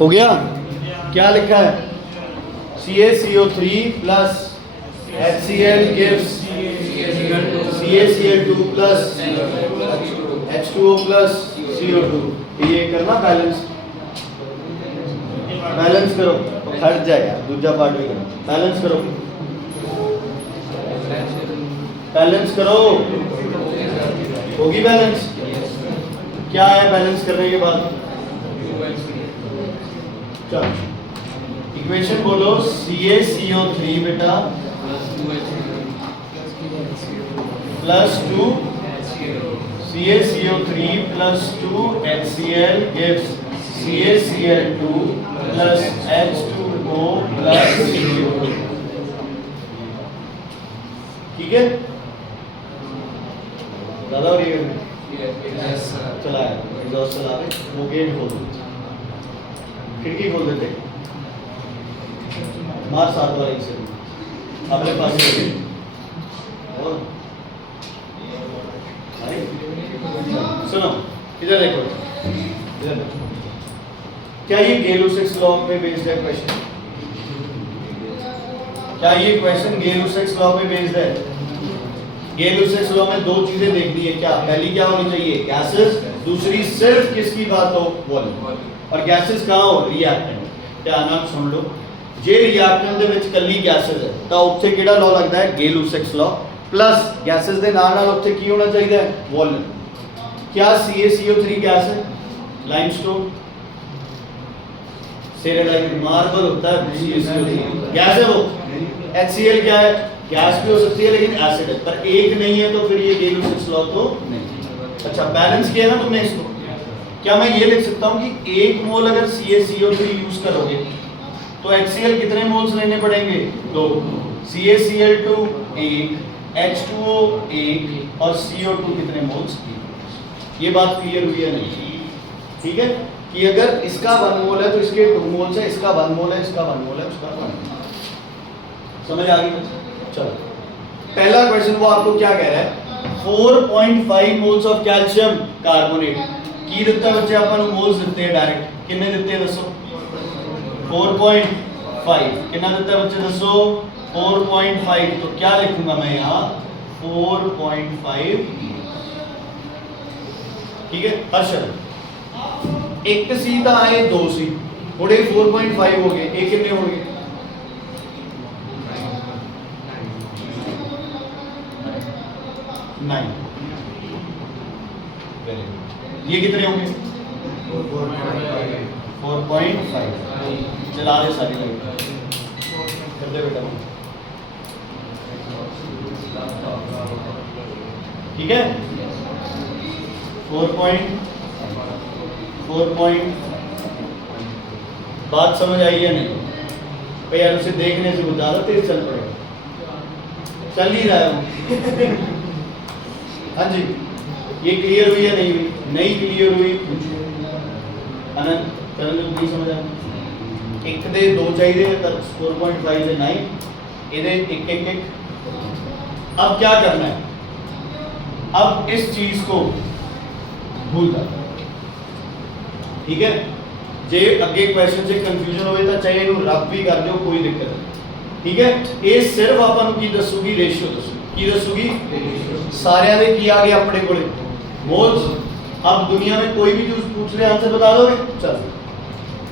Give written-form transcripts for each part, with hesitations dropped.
हो गया? क्या लिखा है? CaCO3 plus HCl gives CaCl2 plus H2O plus CO2। ये करना बैलेंस, बैलेंस करो, हट जाएगा दूसरा पार्ट भी करो, बैलेंस करो, बैलेंस करो, होगी बैलेंस? क्या है बैलेंस करने के बाद? चलो इक्वेशन बोलो, CaCO3 बेटा plus 2 CaCO3 plus 2 HCl gives CaCl2 plus H2O plus CO2। ठीक है? ज़्यादा हो रही है? चला है एग्जॉस्ट चला रहे, वो गेट खोल दो, खिड़की खोल देते, मार साथ वाले से अपने पास और सुनो इधर देखो, इधर देखो। क्या ये गेल-लुसाक लॉ पे बेस्ड है क्वेश्चन? क्या ये क्वेश्चन गेल-लुसाक लॉ पे बेस्ड है? गेल-लुसाक लॉ में दो चीजें देखनी है। क्या पहली क्या होनी चाहिए? गैसेस। दूसरी सिर्फ किसकी बात हो? वॉल्यूम। और गैसेस कहाँ हो? रिएक्टेंट। ध्यान ਨਾਲ सुन लो, जे रिएक्टेंट ਦੇ ਵਿੱਚ ਕੱਲੀ ਗੈसेस ਹੈ ਤਾਂ ਉੱਥੇ ਕਿਹੜਾ ਲਾਅ ਲੱਗਦਾ ਹੈ? गेल-लुसाक लॉ। प्लस गैसेस ਦੇ ਨਾਲ ਉੱਥੇ ਕੀ ਹੋਣਾ ਚਾਹੀਦਾ ਹੈ? वॉल्यूम। क्या CaCO3 गैस है? लाइमस्टोन, सेरेलाइट, मार्बल होता है CaCO3 गैस है वो। HCl क्या है? गैस भी हो सकती है लेकिन एसिड है, पर एक नहीं है तो फिर ये गेल-लुसाक लॉ तो नहीं। अच्छा बैलेंस किया ना तुमने इसको? क्या मैं ये लिख सकता हूँ कि 1 मोल अगर CaCO3 यूज करोगे तो HCl कितने मोल्स लेने पड़ेंगे? 2। CaCl2 1, H2O 1 और CO2 कितने मोल्स? ये बात क्लियर हुई है नहीं? ठीक है कि अगर इसका 1 मोल है तो इसके 2 मोल्स है, इसका 1 मोल है, इसका 1 मोल है, उसका 1 मोल। समझ आ गई? चलो पहला क्वेश्चन वो आपको क्या कह रहा है? 4.5 मोल्स ऑफ कैल्शियम कार्बोनेट की ਦਿੱਤਾ ਬੱਚੇ ਆਪਾਂ ਨੂੰ मोल्स ਦਿੱਤੇ हैं डायरेक्ट, कितने ਦਿੱਤੇ ਦੱਸो? 4.5 कितना ਦਿੱਤਾ बच्चे दसो? 4.5। तो क्या लिखूंगा मैं यहाँ? 4.5। ठीक है हर्षद, एक सी था आए 2 सी, थोड़े 4.5 हो गए, एक कितने हो गए? 9। ये कितने होंगे? 4.5। चला दे सारी लाइट कर दे बेटा। ठीक है 4.4 बात समझ आई है नहीं? भाई यार उसे देखने से वो ज्यादा तेज चल पड़ेगा, चल ही रहा है वो। हाँ जी ये क्लियर हुई है नहीं हुई? नहीं क्लियर हुई अनंत चरण नहीं समझ आया? एक दे 2 चाहिए 4.5 से 9 इधर एक एक एक। अब क्या करना है? अब इस चीज को भूल कर, ठीक है? जे अगे क्वेश्चन से कंफ्यूजन होए तो चाहे इन्हें रब भी कर दो, कोई दिक्कत नहीं। ठीक है ये सिर्फ अपन की दसूगी रेशियो, दसूगी की दसूगी सारिਆਂ ਦੇ की आ गया अपने को मोल्स। अब दुनिया में कोई भी चीज पूछ ले आंसर बता दोगे? चल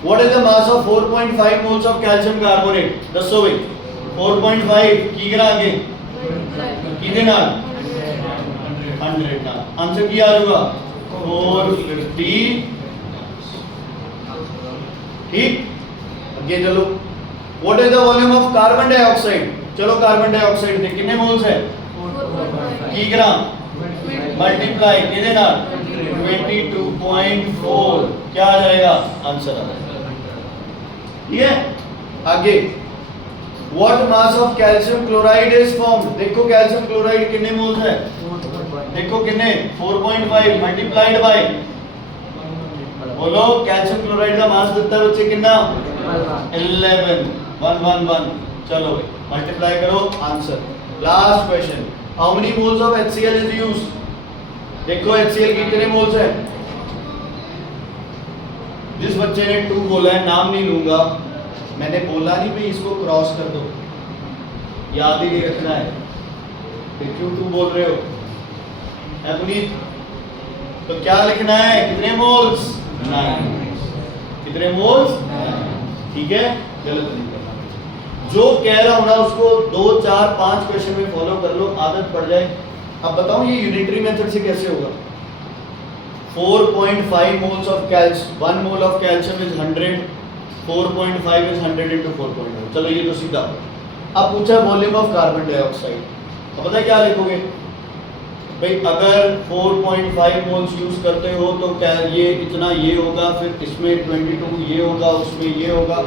what is the mass of 4.5 moles of calcium carbonate? दसो भाई 4.5 की करा आगे किदे नाल? 100 नाल। आंसर की आ जाएगा 450। ठीक आगे चलो what is the volume of carbon dioxide? चलो कार्बन डाइऑक्साइड दे कितने मोल्स है? की ग्राम मल्टीप्लाई किदे नाल? 22.4। क्या आ जाएगा? आंसर आ जाएगा। ठीक है आगे what mass of calcium chloride is formed? देखो कैल्शियम क्लोराइड कितने मोल्स है? देखो कितने? 4.5 मल्टीप्लाइड बाय बोलो कैल्शियम क्लोराइड का मास दिखता है बच्चे कितना? 11 111। चलो भाई मल्टीप्लाई करो answer. Last question how many moles of HCl is used? देखो HCl की कितने मोल्स है? जिस बच्चे ने 2 बोला है, नाम नहीं लूंगा, मैंने बोला नहीं भाई इसको क्रॉस कर दो, याद ही नहीं रखना है, फिर क्यों 2 बोल रहे हो? है पुनीत? तो क्या लिखना है? कितने मोल्स? 9। कितने मोल्स? 9। ठीक है, गलत नहीं करना। जो कह रहा हूं ना उसको 2, 4, 5 क्वेश्चन में फॉलो कर लो, आदत पड़ जाए। अब बताओ ये यूनिटरी मेथड से कैसे होगा? 4.5 moles of calcium, 1 mole of calcium is 100, 4.5 is 100 into 4.5। चलो ये तो सीधा। अब पूछा वॉल्यूम ऑफ कार्बन डाइऑक्साइड, अब पता है क्या लिखोगे भाई? अगर 4.5 मोल्स यूज करते हो तो क्या ये इतना ये होगा, फिर इसमें 22 ये होगा, उसमें ये होगा,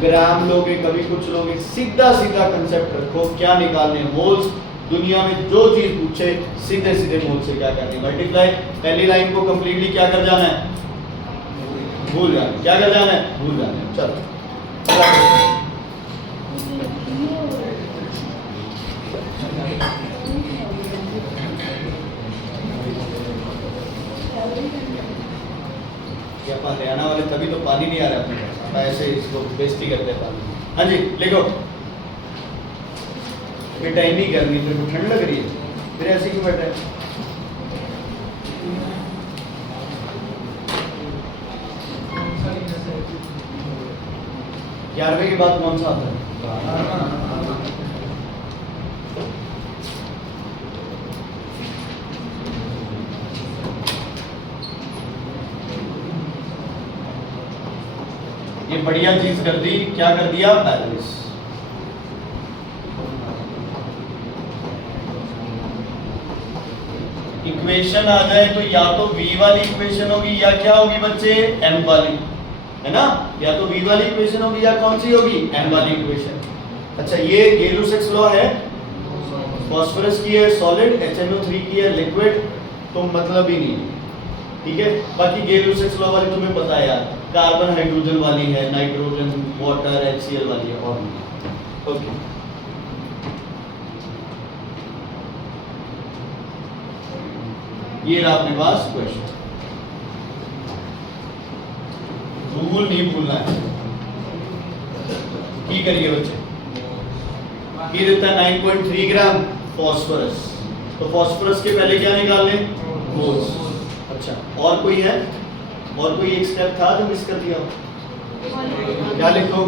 ग्राम लोगे, कभी कुछ लोगे, सीधा सीधा कंसेप्ट रखो। क्या निकालने? मोल्स। दुनिया में जो चीज पूछे सीधे सीधे मोल से क्या करनी? मल्टीप्लाई। पहली लाइन को कंप्लीटली क्या कर जाना है? भूल जाना। क्या कर जाना है? भूल जाना है। चलो हरियाणा वाले तभी तो पानी नहीं आ रहा अपने पास, ऐसे इसको बेइज्जती करते हैं पानी। हाँ जी लिखो। बेटा ही नहीं करनी, तेरे को ठंड लग रही है, फिर ऐसे क्यों बैठे? ग्यारहवें के बाद कौन सा आता है? ये बढ़िया चीज कर दी। क्या कर दिया? बैलेंस। इक्वेशन आ जाए तो या तो v वाली इक्वेशन होगी या क्या होगी बच्चे? m वाली, है ना? या तो v वाली इक्वेशन होगी या कौन सी होगी? m वाली इक्वेशन। अच्छा ये गेलुसेक्स लॉ है, फास्फोरस की है सॉलिड, HNO3 की है लिक्विड, तो मतलब ही नहीं। ठीक है, बाकी गेलुसेक्स लॉ वाली तुम्हें पता है यार, कार्बन हाइड्रोजन वाली है, नाइट्रोजन वाटर HCl वाली है, और नहीं। ओके ये रहा अपने पास क्वेश्चन। रूल नहीं भूलना है। की करिए बच्चे, की देता है 9.3 ग्राम फास्फोरस, तो फास्फोरस के पहले क्या निकाल लें? मोल्स। अच्छा और कोई है? और कोई एक स्टेप था जो मिस कर दिया? क्या लिखो?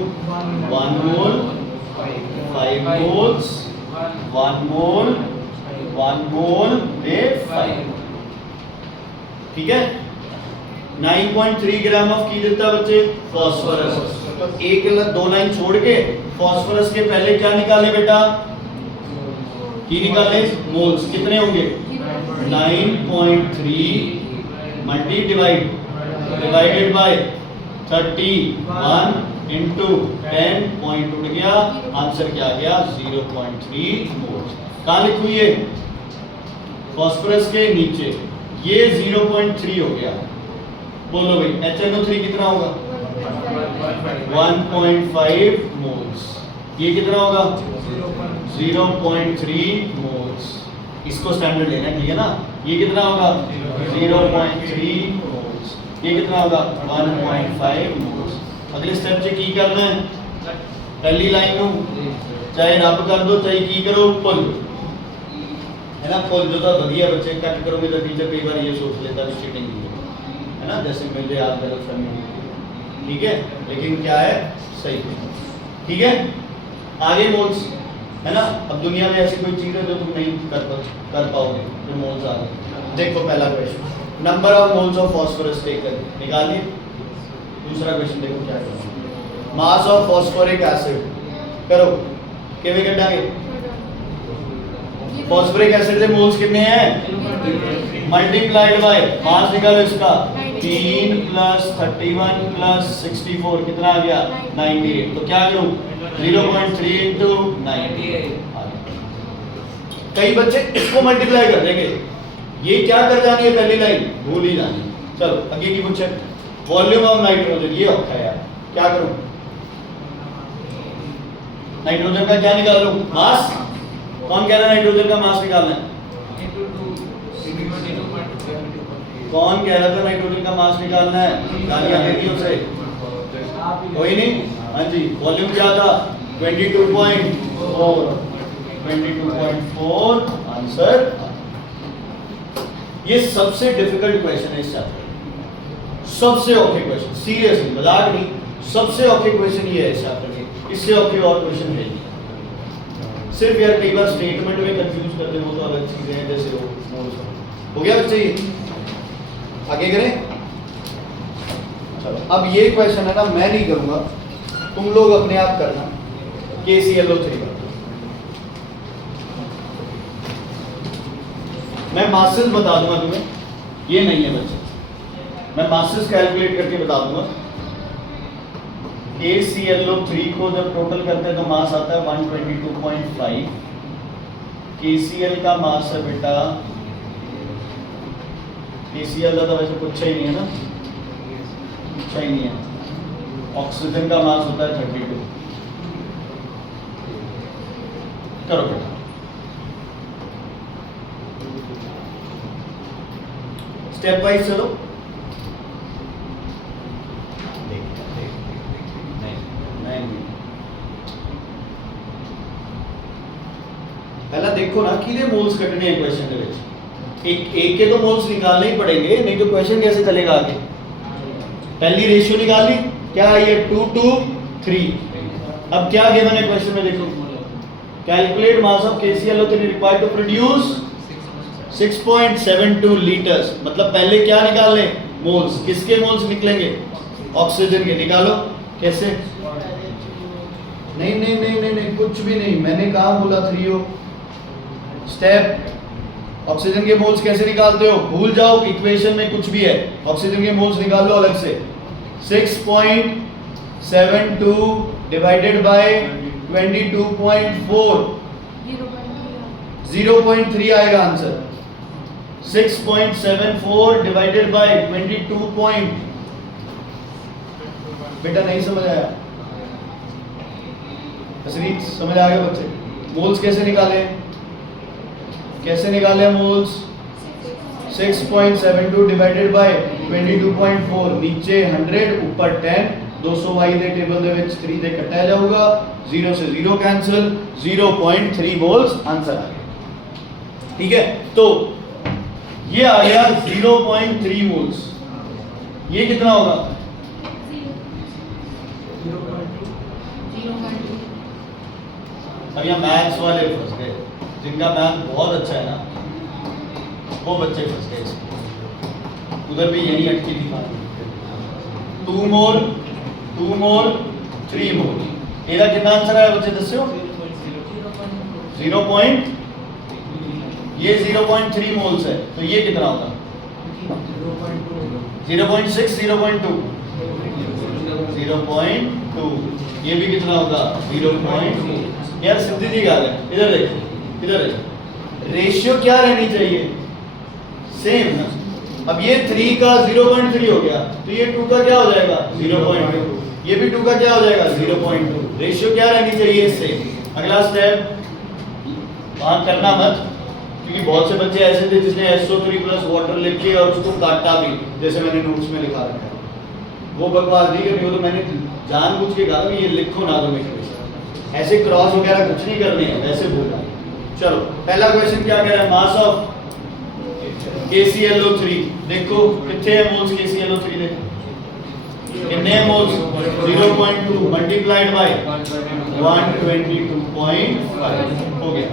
1 मोल, 5 मोल्स, 1 मोल, 1 मोल दे 5। ठीक है, 9.3 ग्राम ऑफ की देता बच्चे? फास्फोरस। तो एक दो लाइन छोड़ के फास्फोरस के पहले क्या निकाले बेटा? की निकाले? मोल्स। कितने होंगे? 9.3 multi divided by 31 into 10 point उठ गया, आंसर क्या आ गया? 0.3 मोल्स। कहाँ लिखूं ये? फास्फोरस के नीचे। ये 0.3 हो गया। बोलो भाई HNO3 कितना होगा? 1.5 मोल्स। ये कितना होगा? 0.3 मोल्स। इसको स्टैंडर्ड लेना है, ठीक है ना? ये कितना होगा? 0.3 मोल्स। ये कितना होगा? 1.5 मोल्स। अगले स्टेप से की करना है? पहली लाइन को चाहे रब कर दो चाहे की करो, पुल है ना? पुल जो था बढ़िया बच्चे कट करोगे तो टीचर कई बार ये सोच लेता है चीटिंग है ना, जैसे मेरे याद गलत फहमी। ठीक है, लेकिन क्या है? सही। ठीक है, आगे मोल्स है ना? अब दुनिया में ऐसी कोई चीज है जो तुम नहीं कर पाओगे जो मोल्स आ गए। देखो पहला question, number of moles of phosphorus taken निकालिए। दूसरा क्वेश्चन देखो क्या है, मास ऑफ फास्फोरिक एसिड करो। कितने कटांगे? फास्फोरिक एसिड के मोल्स कितने हैं? मल्टीप्लाइड बाय मास निकालो इसका, 3 + 31 + 64 कितना आ गया? 98। तो क्या करूं? 0.3 इंटू 98। कई बच्चे इसको मल्टीप्लाई कर देंगे, ये क्या कर जानी है? पहली लाइन भूल ही जानी। चलो आगे की पूछे, वॉल्यूम ऑफ नाइट्रोजन। ये औखा है यार, क्या करूं? नाइट्रोजन का क्या निकाल लूं? मास। कौन कह रहा है नाइट्रोजन का मास निकालना है? कौन कह रहा था नाइट्रोजन का मास निकालना है? गालियां दे दी उसे, कोई नहीं। हाँ जी, वॉल्यूम क्या था? 22.4, 22.4 आंसर। ये सबसे डिफिकल्ट क्वेश्चन है इस चैप्टर, सबसे औखे क्वेश्चन, सीरियसली मजाक नहीं, सबसे औखे क्वेश्चन ये है इस चैप्टर के, इससे औखे और क्वेश्चन है नहीं। सिर्फ यार कई बार स्टेटमेंट में कंफ्यूज करते हो तो अलग चीजें हैं, जैसे वो हो गया बच्चे। आगे करें, चलो अब ये क्वेश्चन है ना, मैं नहीं करूंगा, तुम लोग अपने आप करना। KClO3 का मैं मासेस बता दूंगा तुम्हें, ये नहीं है बच्चे, मैं मासेस कैलकुलेट करके बता दूंगा। KClO3 को जब टोटल करते हैं तो मास आता है 122.5। KCl का मास है बेटा, KCl का तो वैसे कुछ ही नहीं है ना, कुछ ही नहीं है। ऑक्सीजन का मास होता है 32। करो बेटा, स्टेप वाइज चलो। पहला देखो ना कितने मोल्स कटने हैं क्वेश्चन के ਵਿੱਚ। एक के तो मोल्स निकालने ही पड़ेंगे, नहीं तो क्वेश्चन कैसे चलेगा आगे। पहली रेशियो निकाल ली, क्या है ये 2 to 3। अब क्या गिवन है क्वेश्चन में देखो, calculate mass of KClO3 required to produce 6.72 litres. मतलब पहले क्या निकाल लें? मोल्स। किसके मोल्स निकलेंगे? ऑक्सीजन के। निकालो कैसे? नहीं नहीं नहीं नहीं नहीं, कुछ भी नहीं, मैंने कहा बोला 3 हो। स्टेप, ऑक्सीजन के मोल्स कैसे निकालते हो? भूल जाओ इक्वेशन में कुछ भी है, ऑक्सीजन के मोल्स निकाल लो अलग से। 6.72 डिवाइडेड बाय 22.4, 0.3 आएगा आंसर। 6.74 divided by 22. बेटा नहीं समझ आया? समझ आ गया बच्चे? मोल्स कैसे निकाले? कैसे निकाले मोल्स? 6.72 डिवाइडेड बाय 22.4, नीचे 100 ऊपर 10, 200 दे टेबल ਦੇ ਵਿੱਚ 3 ਦੇ ਕੱਟਿਆ ਜਾਊਗਾ, 0 से 0 कैंसिल, 0.3 मोल्स आंसर आ गया। ठीक है, तो ये आ गया 0.3 मोल्स। ये कितना होगा? अब यहाँ मैथ्स वाले फंस गए, जिनका मैथ बहुत अच्छा है ना वो बच्चे फंस गए। उधर भी यही अटकी थी बात। 2 मोल 3 मोल, ਇਹਦਾ कितना आंसर आया बच्चे दस्यो? 0. ये 0.3 मोल्स है, तो ये कितना होगा? 0.6, 0.2, 0.2। ये भी कितना होगा? 0.2। यार सीधी सी गल है, इधर देखो, इधर देखो, रेशियो क्या रहनी चाहिए? सेम ना। अब ये 3 का 0.3 हो गया, तो ये 2 का क्या हो जाएगा? 0.2। ये भी 2 का क्या हो जाएगा? 0.2। रेशियो क्या रहनी चाहिए इससे? अगला स्टेप वहां करना मत, क्योंकि बहुत से बच्चे ऐसे थे जिसने SO3 प्लस वाटर लिख के और उसको काटा भी, जैसे मैंने नोट्स में लिखा रखा है। वो बकवास नहीं करनी, वो तो मैंने जानबूझ के कहा कि ये लिखो ना तुम इक्वेशन, ऐसे क्रॉस वगैरह कुछ नहीं करने हैं, वैसे बोलना। चलो पहला क्वेश्चन क्या कह रहा है? मास ऑफ KClO3। देखो कितने है मोल्स KClO3 दे? कितने है मोल्स? 0.2 मल्टीप्लाइड बाय 122.5 हो गया।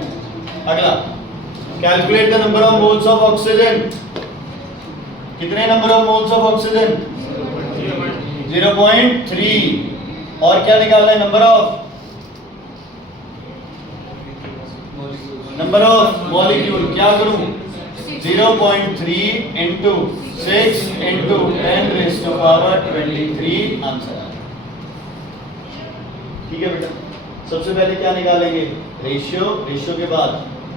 अगला, calculate the number of moles of oxygen. कितने number of moles of oxygen? 0.3। और क्या निकालना है? Number of molecule. क्या करूं? 0.3 into 6 into 10⁻23 आंसर। ठीक है बेटा, सबसे पहले क्या निकालेंगे? रेशियो। रेशियो के बाद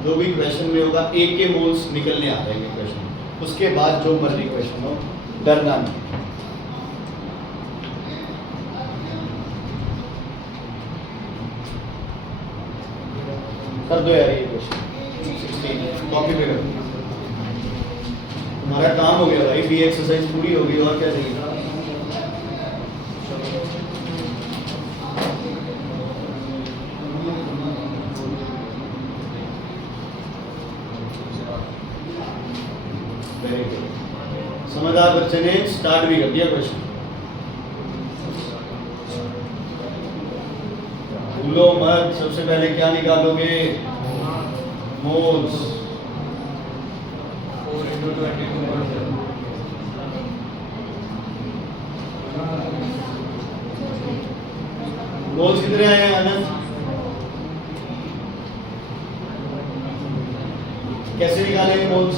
जो भी क्वेश्चन में होगा एक के मोल्स निकलने आ जाएंगे क्वेश्चन, उसके बाद जो मर्जी क्वेश्चन हो, डरना नहीं। कर दो यार ये क्वेश्चन 16 कॉपी पे करो। हमारा काम हो गया भाई, बी एक्सरसाइज पूरी हो गई, और क्या चाहिए। वेरी गुड, समझदार बच्चे ने स्टार्ट भी कर दिया क्वेश्चन। भूलो मत, सबसे पहले क्या निकालोगे, मोल्स। 4 into 22. मोल्स कितने आए हैं आनंद, कैसे निकालेंगे मोल्स,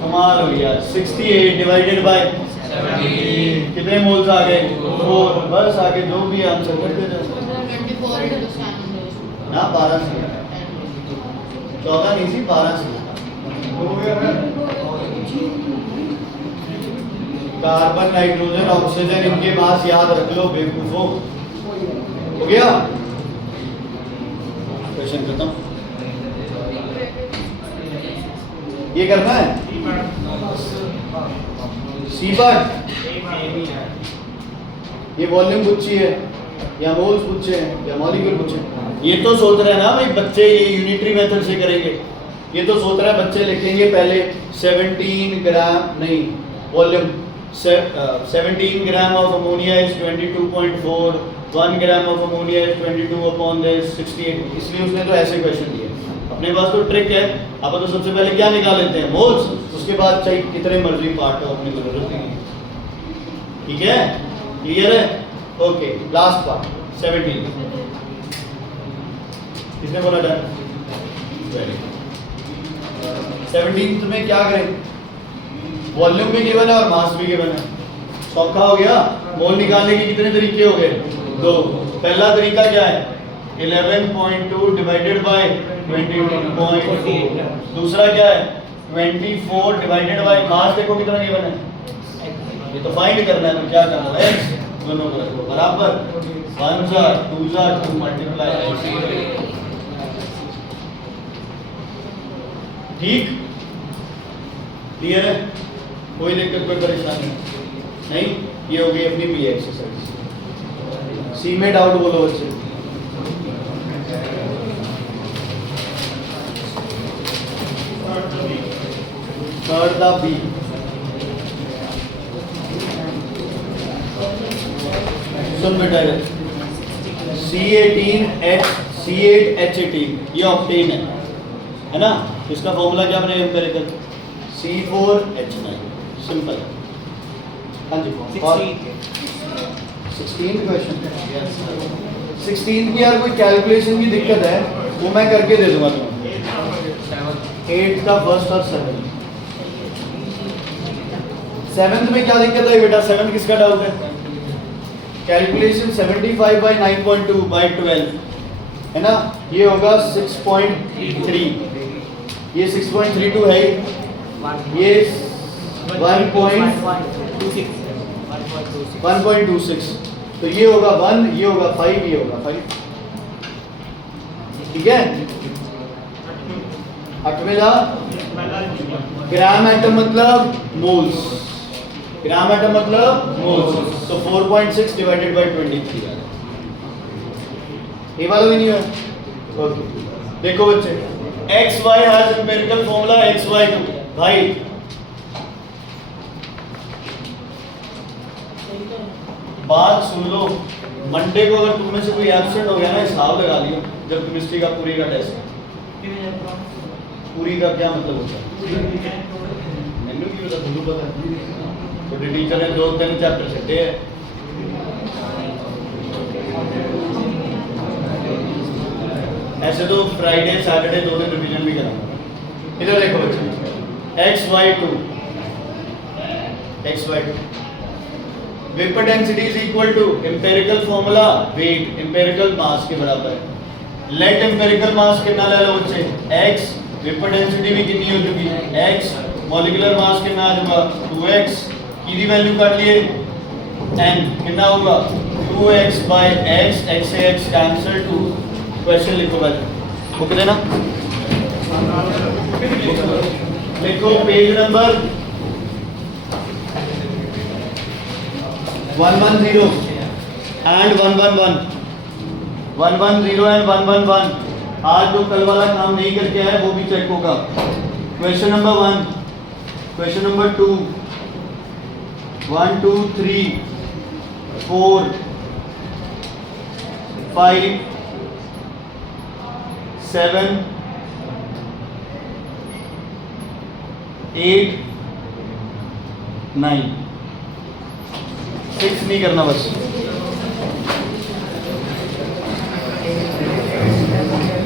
कमाल हो गया। 68 डिवाइडेड बाय 17. कितने मोल्स आ गए, 4। बस आगे जो भी आंसर करते जाओ ना, 12 से 14 नहीं सी, 12 से। कार्बन, नाइट्रोजन, ऑक्सीजन, इनके मास याद रख लो बेवकूफों। हो गया क्वेश्चन खत्म। ये करना है सी पर, ये वॉल्यूम पूछी है या मोल्स पूछे हैं या मॉलिक्यूल पूछे हैं। ये तो सोच रहे हैं ना भाई बच्चे ये यूनिटरी मेथड से करेंगे, ये तो सोच रहे हैं बच्चे लिखेंगे पहले 17 ग्राम, नहीं volume 17 gram of ammonia is 22.4, 1 gram of ammonia is 22 upon this 68। इसलिए उसने तो ऐसे क्वेश्चन दिए। अपने पास तो ट्रिक है, आप तो सबसे पहले क्या निकाल लेते हैं, मोल्स, उसके बाद चाहे कितने मर्जी पार्ट हो, अपनी जरूरत नहीं है। ठीक है, क्लियर है, ओके। लास्ट पार्ट 17, किसने बोला डन, वेरी गुड। 17 में क्या करें, वॉल्यूम भी गिवन है और मास भी गिवन है, सौखा हो गया। मोल निकालने के कितने तरीके हो गए, 2। पहला तरीका क्या है, 11.2 डिवाइडेड बाय 22.4। दूसरा क्या है, 24 डिवाइडेड बाय मास, देखो कितना गिवन है, ये तो फाइंड करना है, तो क्या करना है, दोनों को रखो बराबर, 1 जा 2 जा 2 मल्टीप्लाई। ठीक, क्लियर है, कोई दिक्कत कोई परेशानी नहीं। ये हो गई अपनी बी एक्सरसाइज। सी में डाउट बोलो बच्चे, थर्ड द बी, सुन बेटा C18H18 ये ऑक्टेन है ना, इसका फॉर्मूला क्या बनेगा एम्पिरिकल, C4H9, सिंपल। हाँ जी, 16 क्वेश्चन, 16 की यार कोई कैलकुलेशन की दिक्कत है वो मैं करके दे दूंगा तुम्हें। 8 का फर्स्ट और 7th में क्या दिक्कत है बेटा, 7th किसका डाउट है, कैलकुलेशन 75 बाई 9.2 बाई 12 है ना, ये होगा 6.3, ये 6.32 है, ये 1.26, तो ये होगा 1, ये होगा 5, ये होगा 5। ठीक है, 8वें ला, ग्राम एटम मतलब मोल्स, ग्राम एटम मतलब मोल्स, तो 4.6 डिवाइडेड बाय 23 ये वाला भी नहीं है। ओके, देखो बच्चे, XY has empirical formula XY2 भाई, बात सुन लो, मंडे को अगर तुम में से कोई एब्सेंट हो गया ना, हिसाब लगा लियो, जब केमिस्ट्री का पूरी का टेस्ट है। पूरी का क्या मतलब होता है, मैंने की पता, तुम्हें पता है, छोटे टीचर ने 2-3 चैप्टर छटे हैं। ऐसे तो फ्राइडे सैटरडे 2 दिन रिवीजन भी कराऊंगा। इधर देखो बच्चे, XY2 vapour density is equal to empirical formula weight empirical mass के बराबर है। लेट एम्पिरिकल मास कितना ले लो बच्चे, x, वेपर डेंसिटी भी कितनी हो चुकी है x, मॉलिक्यूलर मास कितना आ जाएगा 2x, की दी वैल्यू कर लिए n कितना होगा 2x बाय x, x से x कैंसिल 2। क्वेश्चन लिखो भाई, बुक देना। लिखो पेज नंबर 110 एंड 111, 110 एंड 111। आज जो कल वाला काम नहीं करके आया वो भी चेक होगा। क्वेश्चन नंबर 1, क्वेश्चन नंबर 2, 1 2 3 4 5 7 8 9, 6 नहीं करना बस।